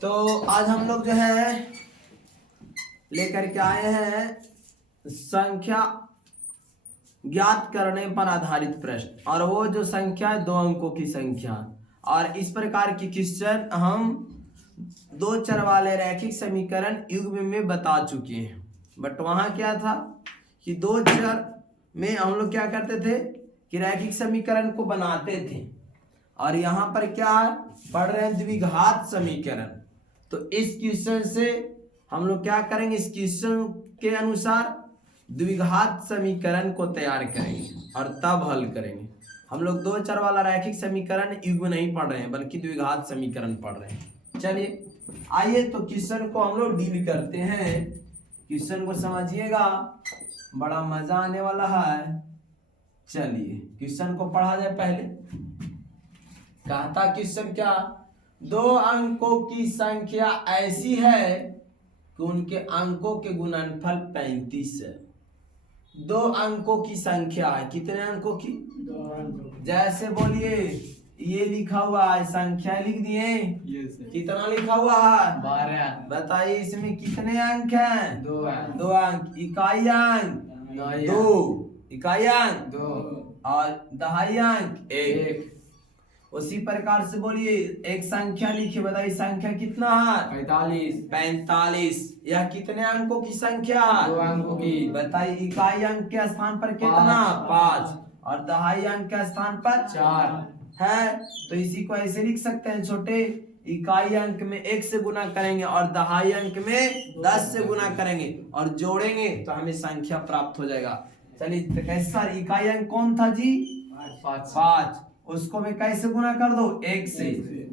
तो आज हम लोग जो है लेकर के आए हैं संख्या ज्ञात करने पर आधारित प्रश्न, और वो जो संख्या है 2 अंकों की संख्या। और इस प्रकार की क्वेश्चन हम 2 चर वाले रैखिक समीकरण युग्म में बता चुके हैं। बट वहां क्या था कि 2 चर में हम लोग क्या करते थे कि रैखिक समीकरण को बनाते थे, और यहाँ पर क्या पढ़ रहे हैं द्विघात समीकरण। तो इस क्वेश्चन से हम लोग क्या करेंगे, इस क्वेश्चन के अनुसार द्विघात समीकरण को तैयार करेंगे और तब हल करेंगे। हम लोग 2 चर वाला रैखिक समीकरण युग्म नहीं पढ़ रहे हैं बल्कि द्विघात समीकरण पढ़ रहे हैं। चलिए आइए तो क्वेश्चन को हम लोग डील करते हैं। क्वेश्चन को समझिएगा, बड़ा मजा आने वाला है। चलिए क्वेश्चन को पढ़ा जाए। पहले कहता क्वेश्चन क्या, 2 अंकों की संख्या ऐसी है कि उनके अंकों के गुणनफल 35 है। 2 अंकों की संख्या है, कितने अंकों की? 2 अंकों। जैसे बोलिए ये लिखा हुआ है, संख्या लिख दिए, कितना लिखा हुआ है? 12। बताइए इसमें कितने अंक हैं? 2 अंक। 2 अंक। इकाई अंक 2, इकाई अंक 2 और दहाई अंक 1। उसी प्रकार से बोलिए एक संख्या लिखिए, बताइए संख्या कितना है? 45। यह कितने अंकों की संख्या है? 2 अंकों की। बताइए इकाई अंक के स्थान पर कितना? 5 और दहाई अंक के स्थान पर 4 है। तो इसी को ऐसे लिख सकते हैं छोटे, इकाई अंक में 1 से गुना करेंगे और दहाई अंक में 10 से गुना करेंगे और जोड़ेंगे तो हमें संख्या प्राप्त हो जाएगा। चलिए तो कैसा इकाई अंक कौन था जी? 5। उसको मैं कैसे गुना कर दो? 1 से।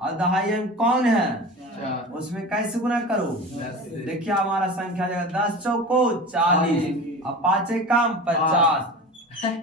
और दहाई अंक कौन है? 4। उसमें कैसे गुना करो? 10 से। देखिए हमारा संख्या जाएगा 10 चौको 40 और 5 कम 50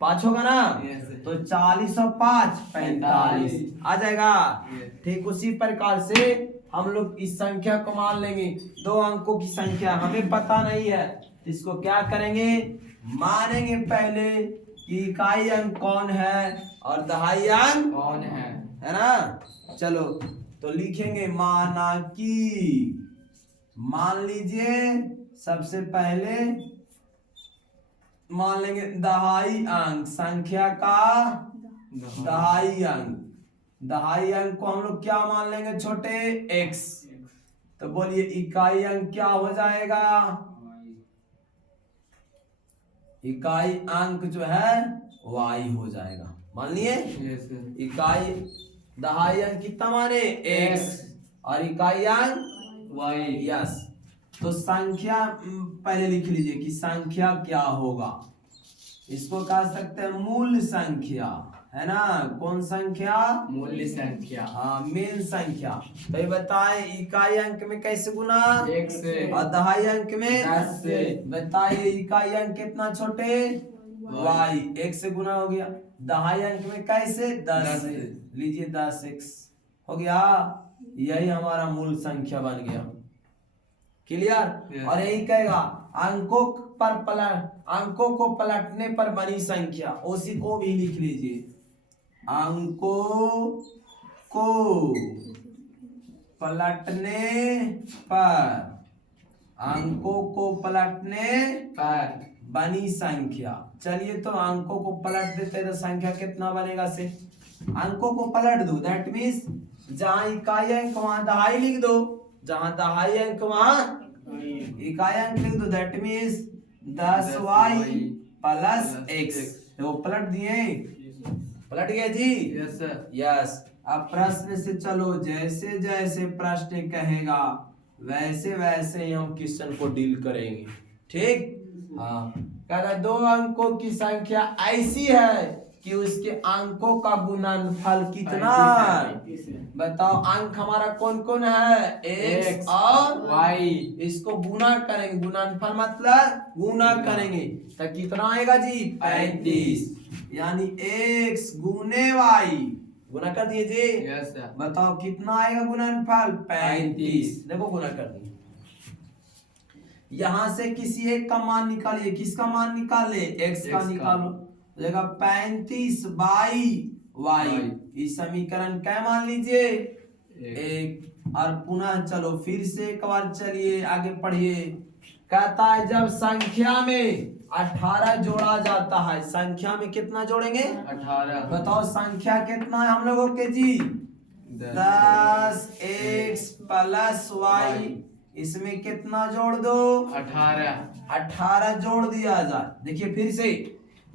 5 होगा ना, तो 40 और 5 45 आ जाएगा। ठीक उसी प्रकार से हम लोग इस संख्या को मान लेंगे 2 अंकों की संख्या, हमें पता नहीं है, इसको क्या करेंगे, मानेंगे पहले कि इकाई अंक कौन है और दहाई अंक कौन है ना। चलो तो लिखेंगे माना कि, मान लीजिए सबसे पहले मान लेंगे दहाई अंक, संख्या का दहाई अंक। दहाई अंक को हम लोग क्या मान लेंगे छोटे? x। तो बोलिए इकाई अंक क्या हो जाएगा? इकाई अंक जो है y हो जाएगा। मान लिए इकाई दहाई अंक कितना माने? x और इकाई अंक y। यस। तो संख्या पहले लिख लीजिए कि संख्या क्या होगा। इसको कह सकते हैं मूल संख्या, है ना। कौन संख्या? मूल संख्या। हाँ मेन संख्या। तो ये बताए इकाई अंक में कैसे गुना? 1 से। और दहाई अंक में 10 से। बताइए इकाई अंक कितना छोटे? y। 1 से गुना हो गया। दहाई अंक में कैसे? 10 से। लीजिए 10x हो गया। यही हमारा मूल संख्या बन गया। क्लियर? और यही कहेगा अंकों को पलटने पर बनी संख्या, उसी को भी लिख लीजिए। अंकों को पलटने पर, अंकों को पलटने पर बनी संख्या। चलिए तो अंकों को पलट देते तो संख्या कितना बनेगा से, अंकों को पलट दो, दैट मीन्स जहां इकाई अंक वहां दहाई लिख दो, जहां दहाई अंक वहां इकाई अंक लिख दो, that means 10y plus x। तो पलट दिए, पलट गया जी। Yes sir. यस। अब प्रश्न से चलो, जैसे जैसे प्रश्न कहेगा वैसे वैसे ही हम क्वेश्चन को डील करेंगे। ठीक? हाँ, कहता 2 अंकों की संख्या ऐसी है कि उसके अंकों का गुणनफल कितना है? बताओ अंक हमारा कौन कौन है? x और y। इसको गुना करेंगे, गुणनफल मतलब गुना करेंगे तो कितना आएगा जी? 35। यानी x गुने y। गुना कर दिए जी। Yes sir. बताओ कितना आएगा गुणनफल? 35। देखो गुना कर दिए। यहां से किसी एक का मान निकालिए। किसका मान निकाले? x का निकालो। जगह 35 बाई y। इस समीकरण क्या मान लीजिए? एक। और पुनः चलो फिर से एक बार चलिए आगे पढ़िए। कहता है जब संख्या में 18 जोड़ा जाता है, संख्या में कितना जोड़ेंगे? 18। बताओ संख्या कितना है हम लोगों के जी? 10x plus y। इसमें कितना जोड़ दो? 18 जोड़ दिया जाए। देखिए फिर से,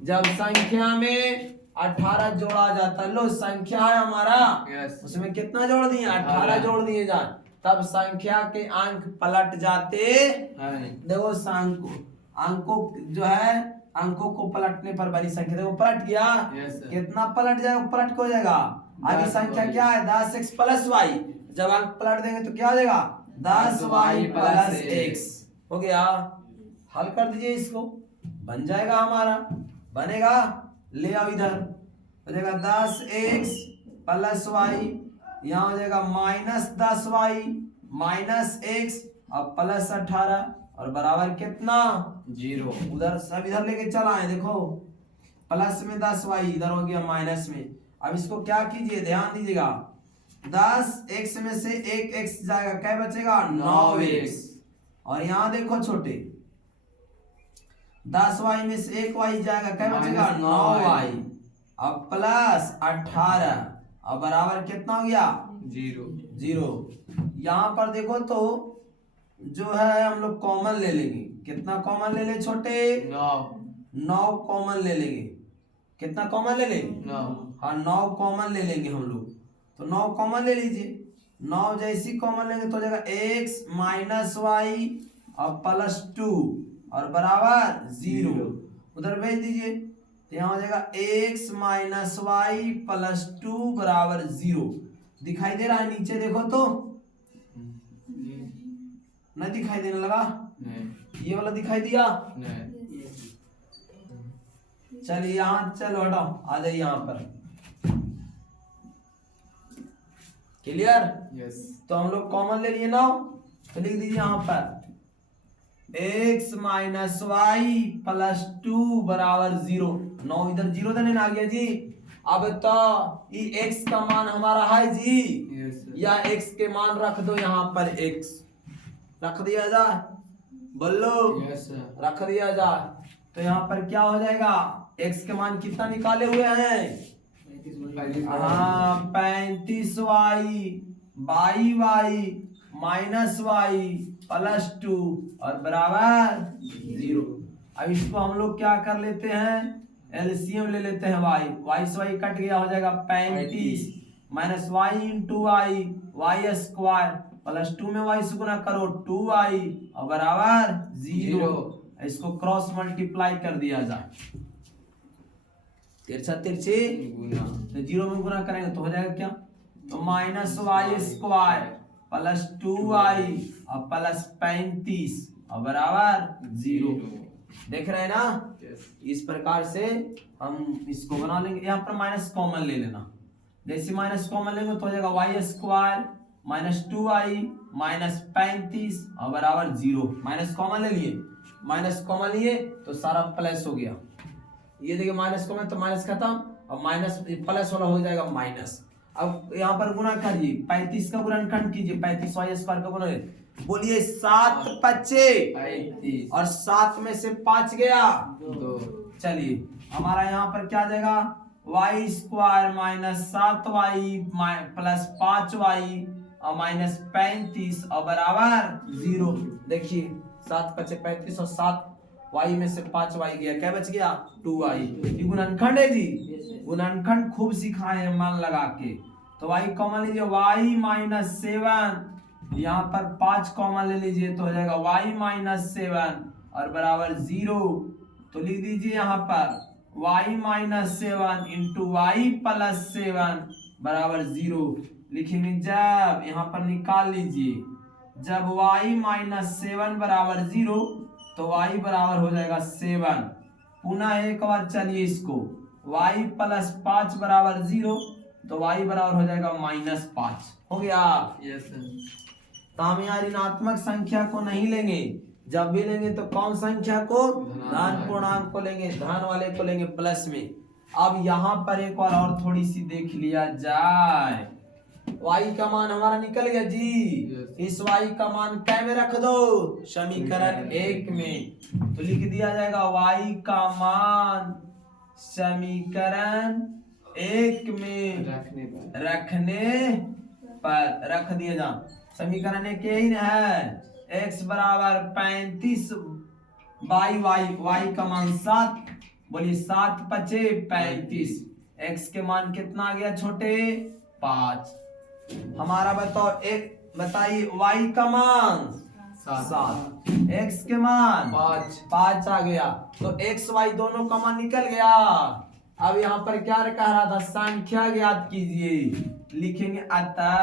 जब संख्या में 18 जोड़ा जाता है, लो संख्या है हमारा, यस। उसमें कितना जोड़ दिए? 18 जोड़ दिए जाए, तब संख्या के अंक पलट जाते हैं। देखो अंकों जो है, अंकों को पलटने पर बड़ी संख्या, देखो पलट गया। यस। कितना पलट जाएगा? पलट के हो जाएगा। आगे संख्या क्या है? 10x plus Y. जब अंक पलट देंगे तो क्या हो जाएगा? 10y plus x। हो गया। हल कर दीजिए इसको, बन जाएगा हमारा, बनेगा। ले आओ इधर, हो जाएगा 10x प्लस वाई, यहाँ हो जाएगा माइनस 10y माइनस x और प्लस 18 और बराबर कितना? 0। उधर सब इधर लेके चला है। देखो प्लस में 10y, इधर हो गया माइनस में। अब इसको क्या कीजिए, ध्यान दीजिएगा, 10x में से 1x जाएगा, क्या बचेगा? 9x। और यहाँ देखो छोटे, 10y में से 1y जाएगा, क्या बचेगा? 9y। अब प्लस 18 और बराबर कितना हो गया? 0। यहाँ पर देखो तो जो है हम लोग कॉमन ले लेंगे। कितना कॉमन ले ले छोटे? 9 कॉमन ले लेंगे। कितना कॉमन ले लेंगे? 9। हाँ 9 कॉमन ले लेंगे हम लोग। तो 9 कॉमन ले लीजिए। 9 जैसी कॉमन लेंगे तो हो जाएगा x माइनस वाई और प्लस 2 और बराबर 0। उधर भेज दीजिए, तो यहाँ हो जाएगा x माइनस वाई प्लस 2 बराबर 0। दिखाई दे रहा है नीचे? देखो तो नहीं दिखाई देने लगा? ये वाला दिखाई दिया? चलिए यहाँ, चलो हटाओ, आ जाइए यहाँ पर। क्लियर? यस। तो हम लोग कॉमन ले लिए 9, तो लिख दीजिए यहाँ पर x माइनस वाई प्लस 2 बराबर 0। 9 इधर 0 देने आ गया जी। अब तो ये x का मान हमारा है जी, यस। या x के मान रख दो यहाँ पर, x रख दिया जाए, बोलो यस। रख दिया जाए। तो यहाँ पर क्या हो जाएगा? x के मान कितना निकाले हुए हैं? हाँ 35y by y minus y plus 2 और बराबर 0। अब इसको हम लोग क्या कर लेते हैं? एलसीएम ले लेते हैं। y से y कट गया, हो जाएगा 35 minus y into y, y square plus 2 में y से गुना करो 2y और बराबर 0। इसको क्रॉस मल्टीप्लाई कर दिया जाए, तिरछा तिरछी गुना, तो 0 में गुना करेंगे तो हो जाएगा क्या? तो minus Y square plus 2y और प्लस 35 और बराबर 0। देख रहे हैं ना? इस प्रकार से हम इसको बना लेंगे। यहाँ पर माइनस कॉमन ले लेना, जैसे माइनस कॉमन लेंगे तो हो जाएगा Y square minus 2y minus 35 और बराबर 0। माइनस कॉमन ले लिए, माइनस कॉमन लिए तो सारा प्लस हो गया। ये देखिए माइनस कॉमन तो माइनस खत्म, और माइनस प्लस वाला हो जाएगा माइनस। अब यहाँ पर गुना करिए, 35 का गुणनखंड कीजिए, 35 वाई स्क्वायर का गुना, बोलिए 7 पच्चे 35 और 7 में से 5 गया 2। चलिए हमारा यहाँ पर क्या आ जाएगा? Y square minus 7y plus 5y और माइनस 35 और बराबर 0। देखिए 7 पच्चे 35 और 7y में से 5y गया, क्या बच गया? 2y। ये गुणनखंड है जी, गुणनखंड खूब सिखाए हैं मन लगा के। तो y कॉमन लीजिए, y माइनस 7, यहाँ पर 5 कॉमन ले लीजिए तो हो जाएगा y माइनस 7 और बराबर 0। तो लिख दीजिए यहाँ पर y minus 7 into y plus 7 बराबर 0 लिखेंगे। जब यहाँ पर निकाल लीजिए, जब y माइनस 7 बराबर 0 तो y बराबर हो जाएगा 7। पुनः एक बार चलिए इसको, y प्लस 5 बराबर 0 तो y बराबर हो जाएगा माइनस 5। हो गया? Yes sir. तो हम यहाँ ऋणात्मक संख्या को नहीं लेंगे, जब भी लेंगे तो कौन संख्या को? धन पूर्णांक को लेंगे, धन वाले को लेंगे प्लस में। अब यहाँ पर एक बार और थोड़ी सी देख लिया जाए। y का मान हमारा निकल गया जी। Yes. इस y का मान क्या में रख दो, समीकरण 1 में। तो लिख दिया जाएगा y का मान समीकरण 1 में रखने पर रख दिया जा। समीकरण 1 यही ना है, x बराबर 35 y का मान 7, बोलिए 7 पचे 35। x के मान कितना आ गया छोटे, 5। हमारा बताओ एक बताइए y का मान 7, x के मान 5 आ गया। तो x y दोनों का मान निकल गया। अब यहाँ पर क्या कह रहा था, संख्या ज्ञात कीजिए। लिखेंगे अतः,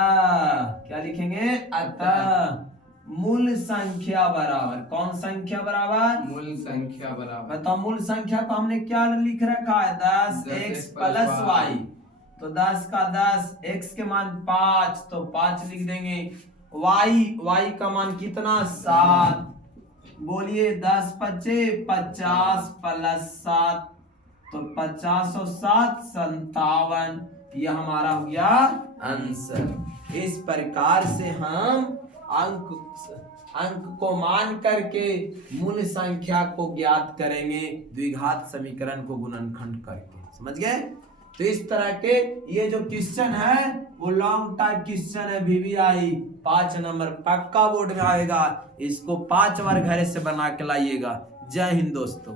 क्या लिखेंगे, अतः मूल संख्या बराबर, कौन संख्या बराबर, मूल संख्या बराबर। बताओ मूल संख्या को हमने क्या लिख रखा है, 10x प्लस y। तो 10 का 10, x के मान 5 तो 5 लिख देंगे। y का मान कितना, 7। बोलिए 10 पचे 50 प्लस 7 तो 50 और 7 57। यह हमारा हो गया आंसर। इस प्रकार से हम अंक को मान करके मूल संख्या को ज्ञात करेंगे, द्विघात समीकरण को गुणनखंड करके। समझ गए। तो इस तरह के ये जो क्वेश्चन है वो लॉन्ग टाइप क्वेश्चन है, VVI 5 नंबर पक्का बोर्ड में आएगा। इसको 5 बार घर से बना के लाइएगा। जय हिंद दोस्तों।